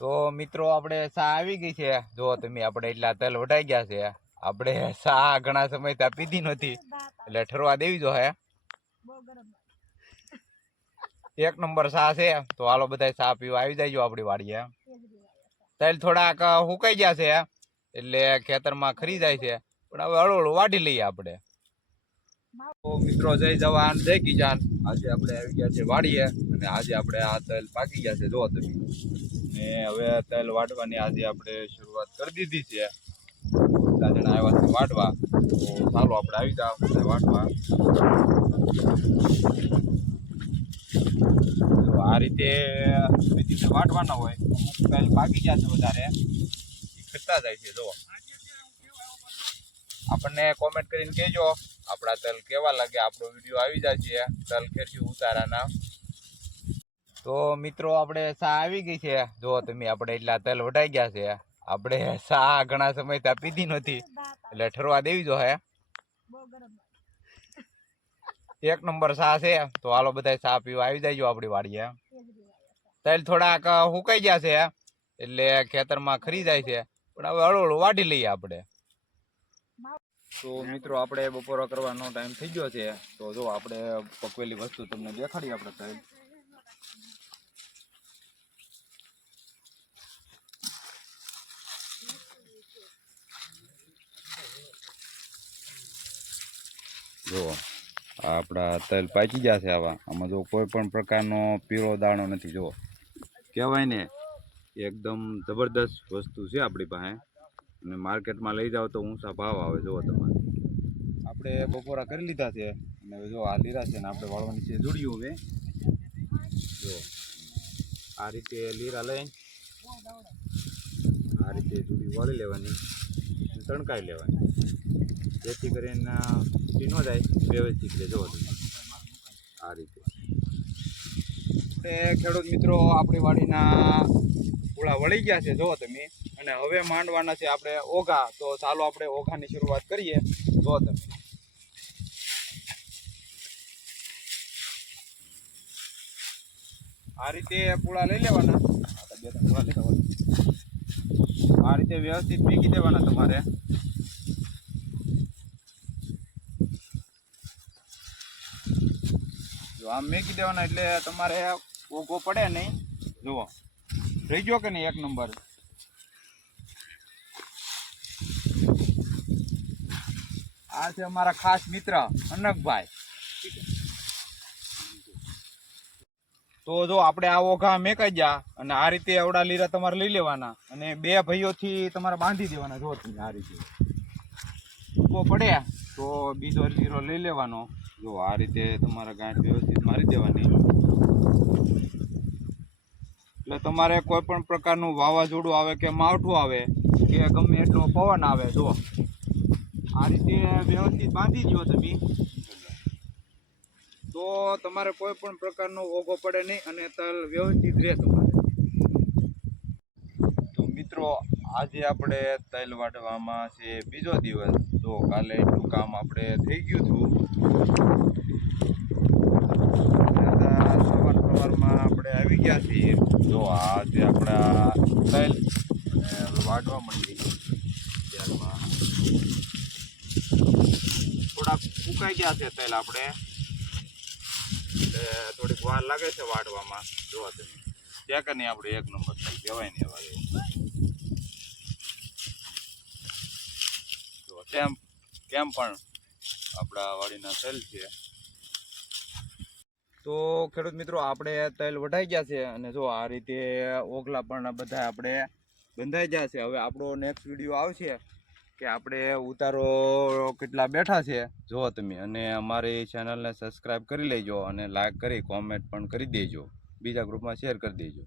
તો મિત્રો આપણે સા આવી ગઈ છે. જો તમે આપણે એટલા તેલ વટાઈ ગયા છે. આપણે સા ઘણા સમય ત્યાં પીધી નથી એટલે ઠરવા દેવી જો હે. એક નંબર સા છે. તો હાલો બધા સા પીવા આવી જાય આપણી વાડીએ. તેલ થોડાક સુકાઈ ગયા છે એટલે ખેતરમાં ખરી જાય છે, પણ હવે હળવું વાઢી લઈએ આપણે. તો મિત્રો જય જવાન જય કિસાન. આજે આપણે આવી ગયા છે વાડીએ અને આજે આપણે આ તેલ પાકી ગયા છે. જો તમે ને હવે તેલ વાટવાની આજે આપણે શરૂઆત કરી દીધી છે. બધા જણા આવ્યા છે વાટવા, તો ચાલો આપણે આવી જાવ વાટવા. તો આ રીતે વાટવાના હોય. અમુક તેલ પાકી ગયા છે વધારે, ખરતા જાય છે. જો આપણને કોમેન્ટ કરીને કહેજો આપણા તલ કેવા લાગે. આપણો વિડીયો આવી જાય છે તલ ખેરથી ઉતારાના. તો મિત્રો આપણે સા આવી ગઈ છે. જો તમે આપણે એટલા તલ વટાઈ ગયા છે. આપણે સા ઘણા સમય ત્યાં પીધી નથી એટલે ઠરવા દેવી જો હે. એક નંબર સા છે. તો હાલો બધા સા પીવા આવી જાય આપણી વાડીએ. તલ થોડાક સુકાઈ ગયા છે એટલે ખેતરમાં ખરી જાય છે, પણ હવે હળવું વાઢી લઈએ આપણે. તો મિત્રો આપણે બપોરા કરવાનો ટાઈમ થઈ ગયો છે. તો જો આપણે પકવેલી વસ્તુ તમને દેખાડી આપણે તલ. જો આપણા તલ પાકી ગયા છે આવા. આમાં જો કોઈ પણ પ્રકારનો પીળો દાણો નથી. જો કહેવાય ને એકદમ જબરદસ્ત વસ્તુ છે આપણી પાસે, અને માર્કેટમાં લઈ જાઓ તો ઊંચા ભાવ આવે. જુઓ તમારે આપણે બપોરા કરી લીધા છે અને જો આ લીધા છે ને આપણે વાળવાની છે જોડ્યું. હવે જો આ રીતે લીરા લઈ આ રીતે જોડી વાળી લેવાની, તણકાઈ લેવાની, જેથી કરીને ન જાય વ્યવસ્થિત રહે. જો આ રીતે ખેડૂત મિત્રો આપણી વાડીના પૂળા વળી ગયા છે. જો તમે, અને હવે માંડવાના છે આપણે ઓઘા. તો ચાલો આપણે ઓઘાની શરૂઆત કરીએ. જો તમે આ રીતે પૂળા લઈ લેવાના. આ રીતે વ્યવસ્થિત મેકી દેવાના તમારે. જો આમ મેકી દેવાના એટલે તમારે ઓઘો પડે નહીં. જુઓ રહી ગયો કે નહીં એક નંબર. આ છે અમારા ખાસ મિત્ર અનકભાઈ. તો જો આપણે આ ઓઘા મેકાઈ ગયા અને આ રીતે એવડા લીરા તમારે લઈ લેવાના અને બે ભાઈઓથી તમારે બાંધી દેવાના. જો તમે આ રીતે ઊભો પડે તો બીજો લીરો લઈ લેવાનો. જો આ રીતે તમારે ગાંઠ વ્યવસ્થિત મારી દેવાની. એટલે તમારે કોઈ પણ પ્રકારનું વાવાઝોડું આવે કે માવઠું આવે કે ગમે એટલો પવન આવે, જો આ રીતે વ્યવસ્થિત બાંધી દો તમે, તો તમારે કોઈ પણ પ્રકારનો ઓઘો પડે નહીં અને તલ વ્યવસ્થિત રહે તમારે. તો મિત્રો આજે આપણે તલ વાટવામાં છે બીજો દિવસ. તો કાલે એટલું કામ આપણે થઈ ગયું હતું. સવારમાં આપણે આવી ગયા છીએ. જો આજે આપણા તલ વાટવા માંડી. ત્યારમાં થોડાક ફૂંકાઈ ગયા છે તલ આપણે, થોડીક વાર લાગે છે વાટવામાં. જોવા તમે ત્યાં કે નહીં આપણે એક નંબર તલ કહેવાય ને એવા. જો કેમ પણ આપણા વાડીના તલ છે. તો ખેડૂત મિત્રો આપણે તલ વઢાઈ ગયા છે અને જો આ રીતે ઓગલા પણ બધા આપણે બંધાઈ ગયા છે. હવે આપણો નેક્સ્ટ વિડીયો આવશે કે આપણે ઉતારો કેટલા બેઠા છે જો તમે, અને અમારી ચેનલને સબસ્ક્રાઈબ કરી લેજો અને લાઈક કરી કોમેન્ટ પણ કરી દેજો, બીજા ગ્રુપમાં શેર કરી દેજો.